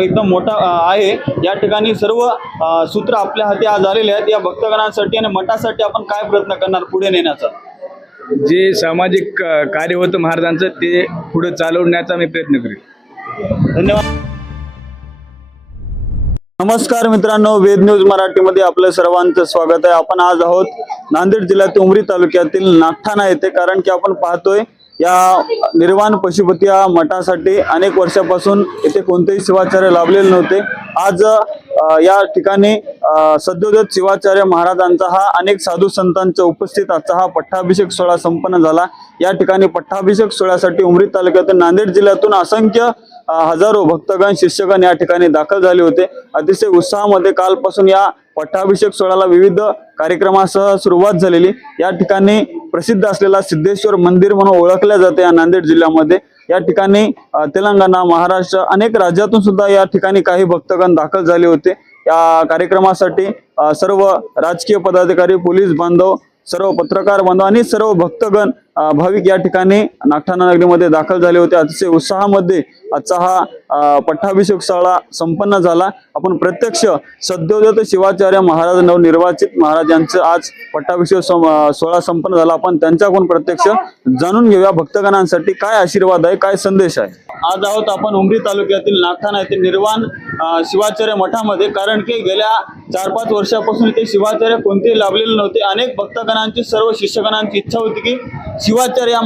एकदम मोठा आहे। या ठिकाणी सर्व सूत्र आपल्या हाती आज आलेले आहेत। या भक्तगणांसाठी आणि मठासाठी आपण काय प्रयत्न करणार पुढे नेण्याचा? जे सामाजिक कार्य होतं महाराजांचं ते पुढे चालवण्याचा मी प्रयत्न करेन। धन्यवाद। नमस्कार मित्रांनो, वेद न्यूज मराठीमध्ये आपलं सर्वांचं स्वागत आहे। आपण आज आहोत नांदेड जिल्ह्यातील उमरी तालुक्यातील नागठाणा येथे, कारण की आपण पाहतोय या निर्वाण पशुपती या मठासाठी अनेक वर्षापासून येथे कोणतेही शिवाचार्य लाभलेले नव्हते। आज या ठिकाणी सद्योजात शिवाचार्य महाराजांचा हा अनेक साधू संतांच्या उपस्थित आजचा हा पट्टाभिषेक सोहळा संपन्न झाला। या ठिकाणी पट्टाभिषेक सोहळ्यासाठी उमरी तालुक्यातील नांदेड जिल्ह्यातून असंख्य हजारो भक्तगण शिष्यगण या ठिकाणी दाखल झाले होते। अतिशय उत्साहामध्ये कालपासून या पट्टाभिषेक सोहळ्याला विविध कार्यक्रमासह सुरुवात झालेली। या ठिकाणी प्रसिद्ध असलेला सिद्धेश्वर मंदिर म्हणून ओळखले जाते या नांदेड जिल्ह्यामध्ये। या ठिकाणी तेलंगणा, महाराष्ट्र अनेक राज्यातून सुद्धा या ठिकाणी काही भक्तगण दाखल झाले होते। या कार्यक्रमासाठी सर्व राजकीय पदाधिकारी, पोलीस बांधव, सर्व पत्रकार बांधव आणि सर्व भक्तगण भाविक या ठिकाणी नागठाणा नगरीमध्ये दाखल झाले होते। अतिशय उत्साहामध्ये आजचा हा पट्टाभिषेक सोहळा संपन्न झाला। आपण प्रत्यक्ष सद्योजात शिवाचार्य महाराज नवनिर्वाचित महाराज यांचं आज पट्टाभिषेक सोहळा संपन्न झाला। आपण त्यांच्याकडून प्रत्यक्ष जाणून घेऊया भक्तगणांसाठी काय आशीर्वाद आहे, काय संदेश आहे। आज आहोत आपण उमरी तालुक्यातील नागठाणा येथे निर्वाण शिवाचार्य मठामध्ये, कारण की गेल्या 4-5 वर्षापासून इथे शिवाचार्य कोणतेही लाभलेले नव्हते। अनेक भक्तगणांची, सर्व शिष्यगणांची इच्छा होती की शिवाचार्य या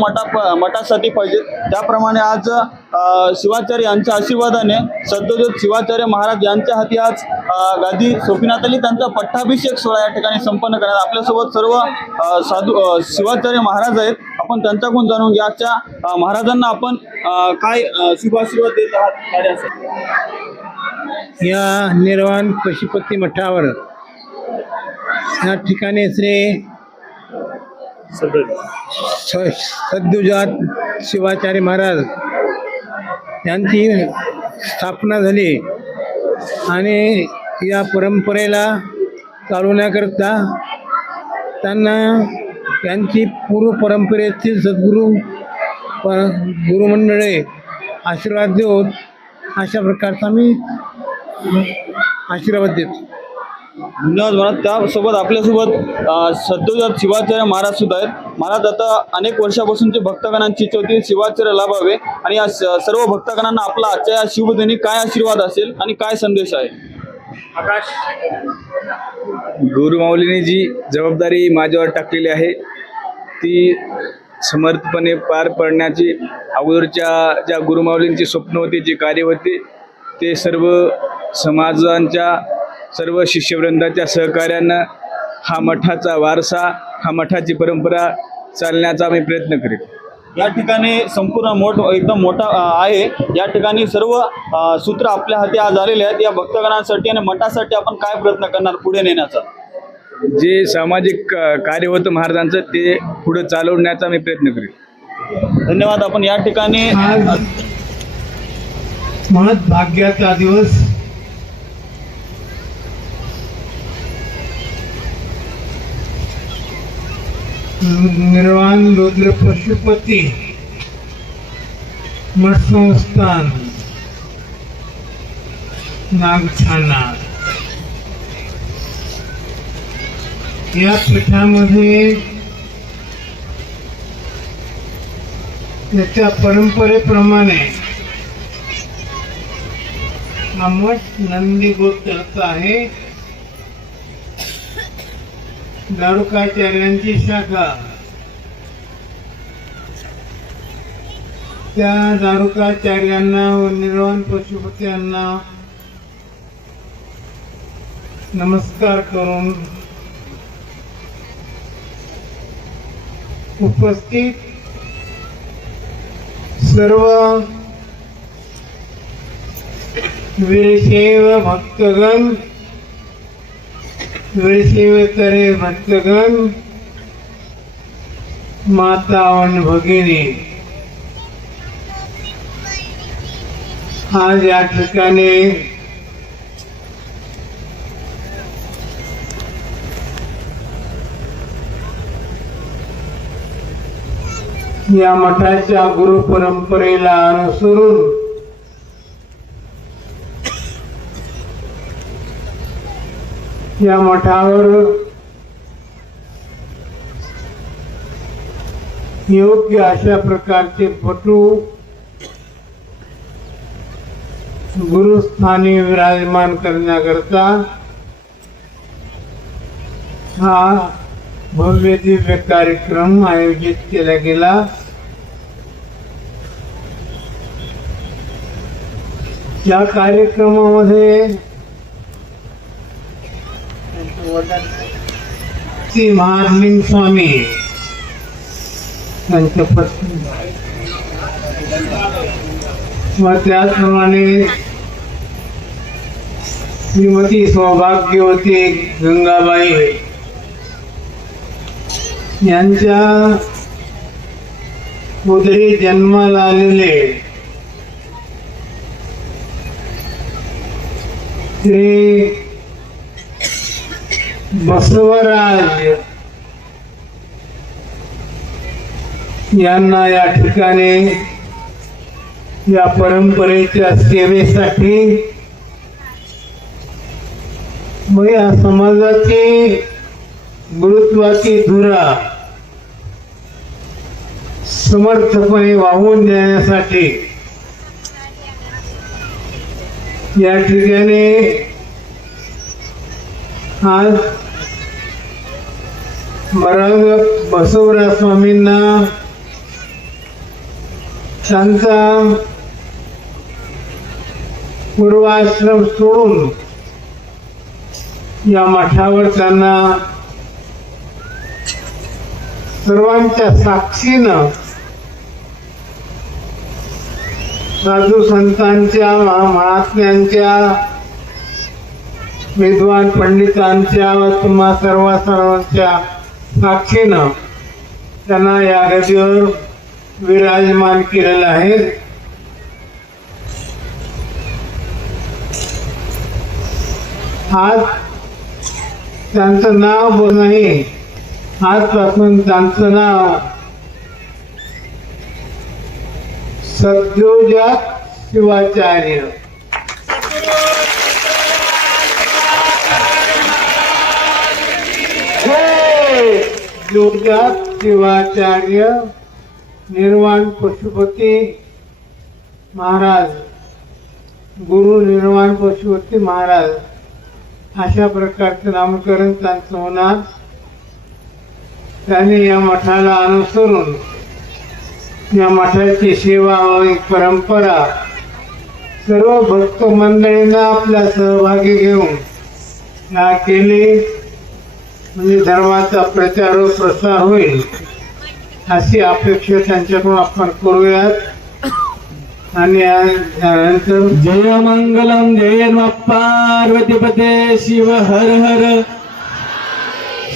मठासाठी पाहिजे। त्याप्रमाणे आज शिवाचार्य यांच्या आशीर्वादाने सद्योजात शिवाचार्य महाराज यांच्या हाती आज गादी सोपविण्यात आली। त्यांचा पट्टाभिषेक सोहळा या ठिकाणी संपन्न करण्यात। आपल्यासोबत सर्व साधू शिवाचार्य महाराज आहेत। आपण त्यांच्याकडून जाणून घ्या, आजच्या महाराजांना आपण काय शुभाशीर्वाद देत आहात? या निर्वाण पशुपती मठावर या ठिकाणी श्री सद्योजात शिवाचार्य महाराज यांची स्थापना झाली आणि या परंपरेला चालवण्याकरता त्यांना त्यांची पूर्व परंपरेतील सद्गुरू गुरुमंडळे आशीर्वाद देऊन अशा प्रकारचा मी आशीर्वाद देतो। धन्यवाद महाराज। त्यासोबत आपल्यासोबत सद्योजात शिवाचार्य महाराज सुद्धा आहेत। महाराज, आता अनेक वर्षापासूनची भक्तगणांची इच्छा होती शिवाचार्य लाभावे, आणि या सर्व भक्तगणांना आपला आजच्या या शुभदिनी काय आशीर्वाद असेल आणि काय संदेश आहे? आकाश, गुरुमाऊलीने जी जबाबदारी माझ्यावर टाकलेली आहे ती समर्थपणे पार पाडण्याची, अगोदरच्या ज्या गुरुमाऊलींची स्वप्न होती, जे कार्य होते ते सर्व समाजांच्या, सर्व शिष्यवृंदाच्या सहकार्यानं हा मठाचा वारसा, हा मठाची परंपरा चालण्याचा मी प्रयत्न करेन। या ठिकाणी संपूर्ण एकदम मोठा आहे। या ठिकाणी सर्व सूत्र आपल्या हाती आज आलेले आहेत। या भक्तगणांसाठी आणि मठासाठी आपण काय प्रयत्न करणार पुढे नेण्याचा? जे सामाजिक कार्य होतं महाराजांचं ते पुढे चालवण्याचा मी प्रयत्न करेन। धन्यवाद। आपण या ठिकाणी महत् भाग्याचा दिवस निर्वाण रुद्र पशुपती मठ संस्थान नागठाणा या पीठामध्ये त्याच्या परंपरेप्रमाणे हा मठ नंदी गोत्राचा आहे। दारुकाचार्यांची शाखा, त्या दारुकाचार्यांना व निर्वाण पशुपत्यांना नमस्कार करून उपस्थित सर्व वीरशैव भक्तगण, वीरशैवेतरे भक्तगण, माता व भगिनी, आज या ठिकाणी या मठाच्या गुरु परंपरेला अनुसरून या मठावर योग्य अशा प्रकारचे पटू गुरुस्थानी विराजमान करण्याकरता हा भव्य दिव्य कार्यक्रम आयोजित केला गेला. या कार्यक्रमामध्ये श्री महालिंग स्वामी त्यांच्या पत्नी व त्याचप्रमाणे श्रीमती सौभाग्यवती गंगाबाई यांच्या उदरी जन्माला आलेले श्री बसवराज यांना या ठिकाणी या परंपरेच्या सेवेसाठी व या समाजाची गुरुत्वाची धुरा समर्थपणे वाहून देण्यासाठी या ठिकाणी आज महाराज बसवराज स्वामींना त्यांचा पूर्वाश्रम सोडून या मठावर त्यांना सर्वांच्या साक्षीनं साधू संतांच्या महात्म्यांच्या विद्वान पंडितांच्या व तुम्हा सर्वांच्या साक्षीनं त्यांना या गदीवर विराजमान केलेलं आहे. आज त्यांचं नाव नाही, आजपासून त्यांचं नाव सद्योजात शिवाचार्य. सद्योजात शिवाचार्य निर्वाण पशुपती महाराज, गुरु निर्वाण पशुपती महाराज अशा प्रकारचं नामकरण त्यांचं होणार. त्यांनी या मठाला अनुसरून या मठाची सेवा व परंपरा सर्व भक्त मंडळींना आपल्या सहभागी घेऊन या केली म्हणजे धर्माचा प्रचार व प्रसार होईल अशी अपेक्षा त्यांच्याकडून आपण करूयात. आणि त्यानंतर जय मंगलम जय नमः पार्वतीपते शिव हर हर.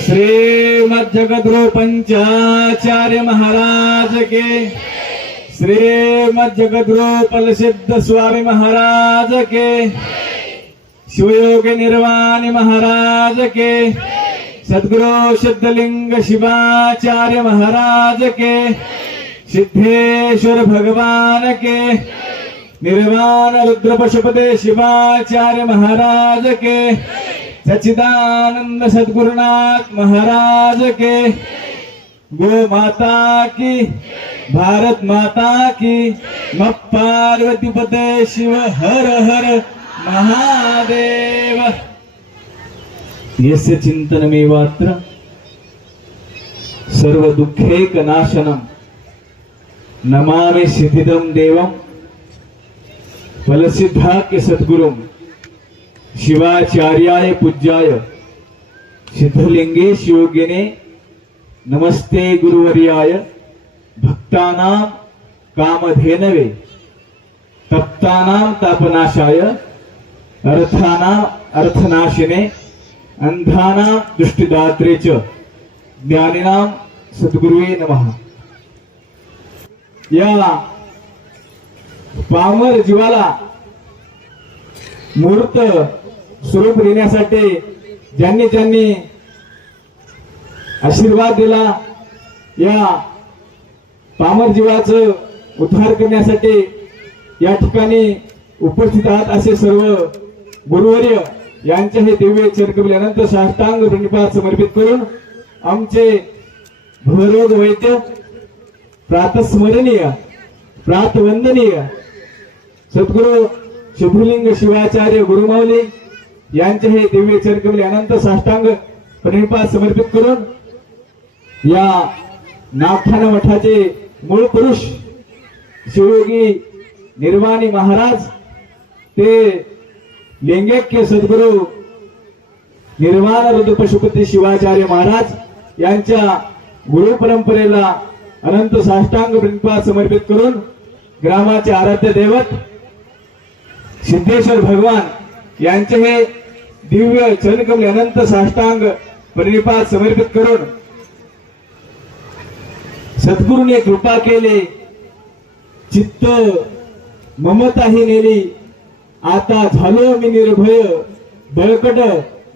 श्रीमद् जगद्गुरु पंचाचार्य महाराज के, श्रीमद् जगद्गुरु फलसिद्ध स्वामी महाराज के, शिवयोगी निर्वाणी महाराज के, सद्गुरु सिद्धलिंग शिवाचार्य महाराज के, सिद्धेश्वर भगवान के, निर्वाण रुद्र पशुपते शिवाचार्य महाराज के, सच्चिदानंद सद्गुरुनाथ महाराज के, गो माता की, भारत माता की, नमः पार्वतीपते शिव हर हर महादेव. यस्य चिंतनमेवात्र सर्व दुःखैकनाशनम् नमामि सिद्धिदं देवं फलसिद्धाख्य सद्गुरुं शिवाचार्याय पूज्याय सिद्धलिंगेश योगिने नमस्ते गुरुवर्याय. भक्तानां कामधेनवे तप्तानां तापनाशाय अर्थानां अर्थनाशिने अंधानां दृष्टिदात्रे च ज्ञानिनां सद्गुरुवे नमः. या पामर जीवाला मूर्त स्वरूप देण्यासाठी ज्यांनी आशीर्वाद दिला, या पामर जीवाचं उद्धार करण्यासाठी या ठिकाणी उपस्थित आहात असे सर्व गुरुवर्य यांचे हे दिव्य चरकबली अनंत साष्टांग प्रणिपात समर्पित करून आमचे भवरोग वैद्य प्रातस्मरणीय प्रातवंदनीय सद्गुरु शुभलिंग शिवाचार्य गुरुमाऊली यांचे हे दिव्य चरकबली अनंत साष्टांग प्रणिपात समर्पित करून या नागठाणा मठाचे मूळ पुरुष शिवयोगी निर्वाणी महाराज ते लिंगैक्य सद्गुरु निर्वाण रुद्र पशुपती शिवाचार्य महाराज यांच्या गुरु परंपरेला अनंत साष्टांग प्रणिपात समर्पित करून ग्रामाचे आराध्य दैवत सिद्धेश्वर भगवान यांचे हे दिव्य चरणकमले अनंत साष्टांग प्रणिपात समर्पित करून सद्गुरूने कृपा केले चित्त ममताही नेली आता झालो मी निर्भय बळकट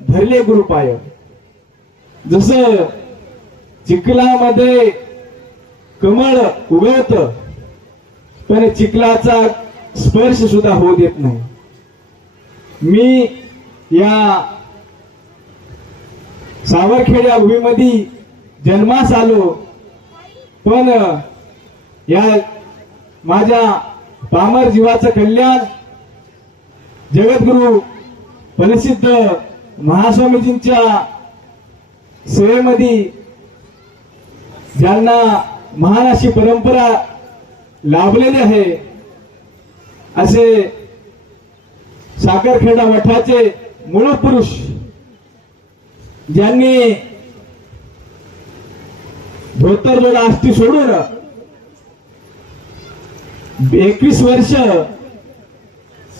धरले गुरुपाय. जसं चिखलामध्ये कमळ उगवत पण चिखलाचा स्पर्श सुद्धा होऊ देत नाही. मी या सावरखेड्या भूमीमध्ये जन्मास आलो पण या माझ्या पामर जीवाचं कल्याण जगद्गुरु प्रसिद्ध महास्वामीजींच्या सेवेमध्ये ज्यांना महान अशी परंपरा लाभलेली आहे असे साखरखेडा मठाचे मूळ पुरुष ज्यांनी धोतर आष्टी सोडून 21 वर्ष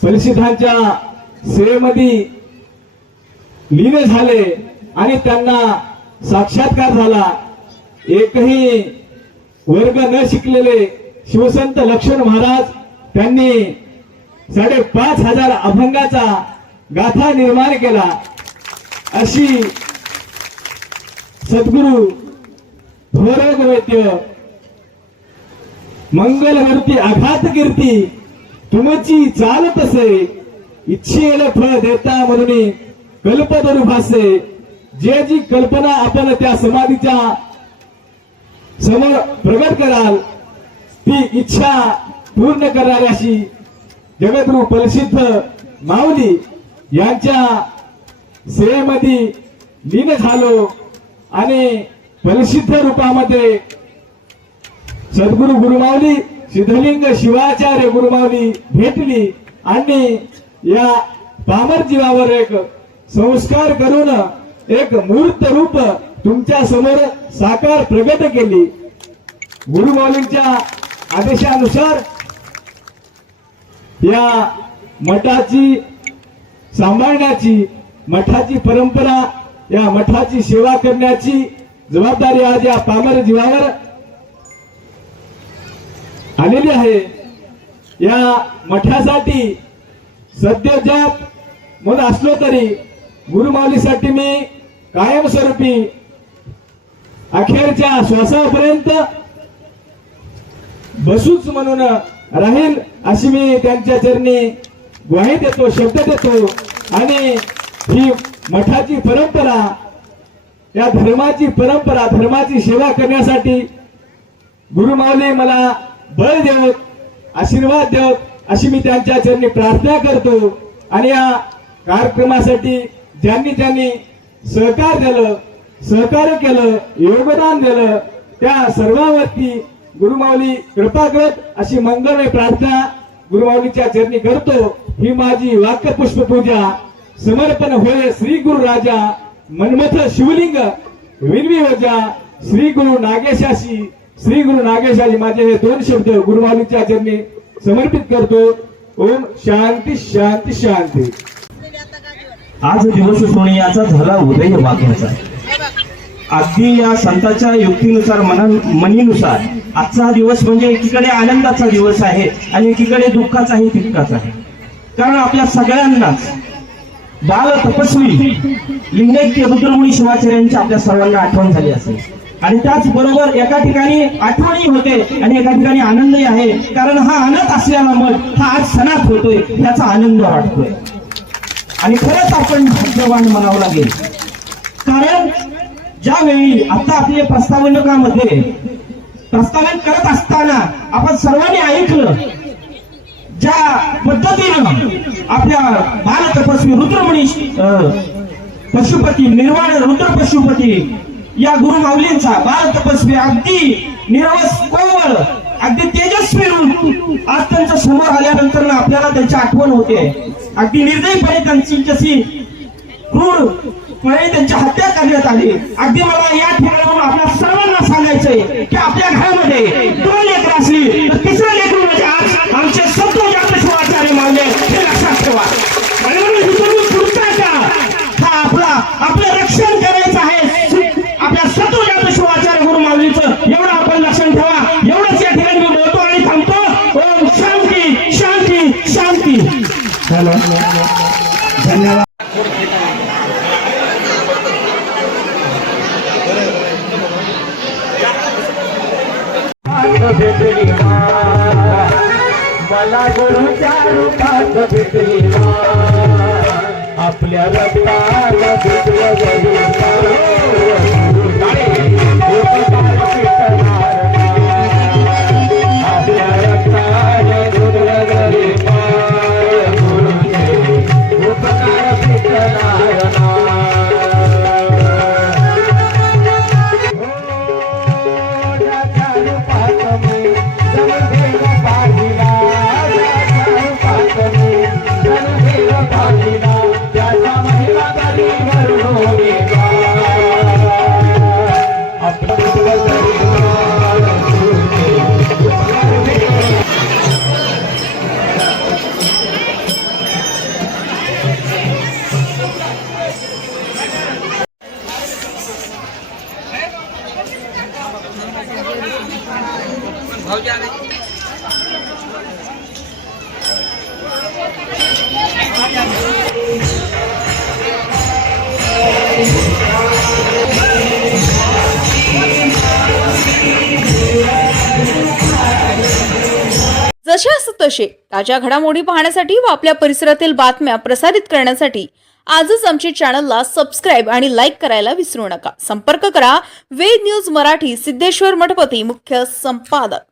परिषदांच्या सेवेमध्ये लीन झाले आणि त्यांना साक्षात्कार झाला. एकही वर्ग न शिकलेले शिवसंत लक्ष्मण महाराज त्यांनी 5,500 अभंगाचा गाथा निर्माण केला. अशी सद्गुरु भवरोग वैद्य मंगलमूर्ती आघात कीर्ती तुमची चालत असे इच्छेला फळ देता म्हणून कल्पतरू भासे. जे जी कल्पना आपण त्या समाधीच्या समोर प्रगट कराल ती इच्छा पूर्ण करणारी अशी जगद्गुरु प्रसिद्ध माऊली यांच्या सेवेमध्ये लीन झालो आणि प्रसिद्ध रूपामध्ये सद्गुरु गुरुमाऊली सिद्धलिंग शिवाचार्य गुरुमाऊली भेटली आणि या पामर जीवावर एक संस्कार करून एक मूर्त रूप तुमच्या समोर साकार प्रगट केली. गुरुमाऊलींच्या आदेशानुसार या मठाची सांभाळण्याची मठाची परंपरा या मठाची सेवा करण्याची जबाबदारी आज या पामर जीवावर आलेली आहे. या मठासाठी सद्योजात म्हणून असलो तरी गुरुमाऊलीसाठी मी कायमस्वरूपी अखेरच्या श्वासापर्यंत बसूच म्हणून राहील अशी मी त्यांच्या चरणी ग्वाही देतो, शब्द देतो. आणि ही मठाची परंपरा या धर्माची परंपरा धर्माची सेवा करण्यासाठी गुरुमाऊली मला बळ देवत आशीर्वाद देवत अशी मी त्यांच्या चरणी प्रार्थना करतो. आणि या कार्यक्रमासाठी ज्यांनी सहकार्य केलं योगदान दिलं त्या सर्वांवरती गुरुमाऊली कृपा करत अशी मंगलमय प्रार्थना गुरुमाऊलीच्या चरणी करतो. ही माझी वाक्य पुष्पपूजा समर्पण होय श्री गुरु राजा मनमथ शिवलिंग विनवी वजा श्री गुरु नागेशाशी माझे हे 2 शब्द गुरुमाऊलीच्या चरणी समर्पित करतो. ओम शांती शांती शांती. आज दिवस सोनियाचा झाला उदय वाक्याचा. अगदी या संतांच्या युक्तीनुसार मनीनुसार आजचा दिवस म्हणजे एकीकडे आनंदाचा दिवस आहे आणि एकीकडे दुःखाचाही तितकाच आहे. कारण आपल्या सगळ्यांनाच बाल तपस्वी लिंगैक्य रुद्रमुनी शिवाचार्यांची आपल्या सर्वांना आठवण झाली असेल. आणि त्याचबरोबर एका ठिकाणी आठवणही होते आणि एका ठिकाणी आनंदही आहे. कारण हा अनाथ असलेला मठ हा आज सणात होतोय, त्याचा आनंद वाटतोय. आणि खरंच आपण भाग्यवान म्हणावं लागेल. कारण ज्यावेळी आता आपल्या प्रस्तावनेकामध्ये प्रस्तावना करत असताना आपण सर्वांनी ऐकलं ज्या पद्धतीनं आपल्या बालतपस्वी रुद्रमणी पशुपती निर्वाण रुद्र पशुपती या गुरुमाऊलींचा बालतपस्वी अगदी निरवस कोवळ अगदी तेजस्वी रूप आज त्यांच्या समोर आल्यानंतर आपल्याला त्यांची आठवण होते. अगदी निर्दयीपणे त्यांची जशी क्रूरपणे त्यांची हत्या करण्यात आली. अगदी मला या ठिकाणाहून आपल्या सर्वांना सांगायचंय की आपल्या घरामध्ये 2 लेकरं असली तर 3रं लेकरू म्हणजे आज आमचे सत्वजात शिवाचार्य मानले हे लक्षात ठेवा. आणि म्हणून इथून पुढचा हा आपलं रक्षण करायचं आहे आपल्या सत्वजात शिवाचार्य गुरु माऊलीचं एवढं आपण लक्षण ठेवा. एवढंच या ठिकाणी मी बोलतो आणि थांबतो. ओम शांती शांती शांती. धन्यवाद. मला गुरुच्या रूपात भेटली आपल्या रक्ताला जशास तसे ताज्या घडामोडी पाहण्यासाठी व आपल्या परिसरातील बातम्या प्रसारित करण्यासाठी आजच आमच्या चॅनलला सबस्क्राईब आणि लाईक करायला विसरू नका. संपर्क करा वेद न्यूज मराठी, सिद्धेश्वर मठपती, मुख्य संपादक.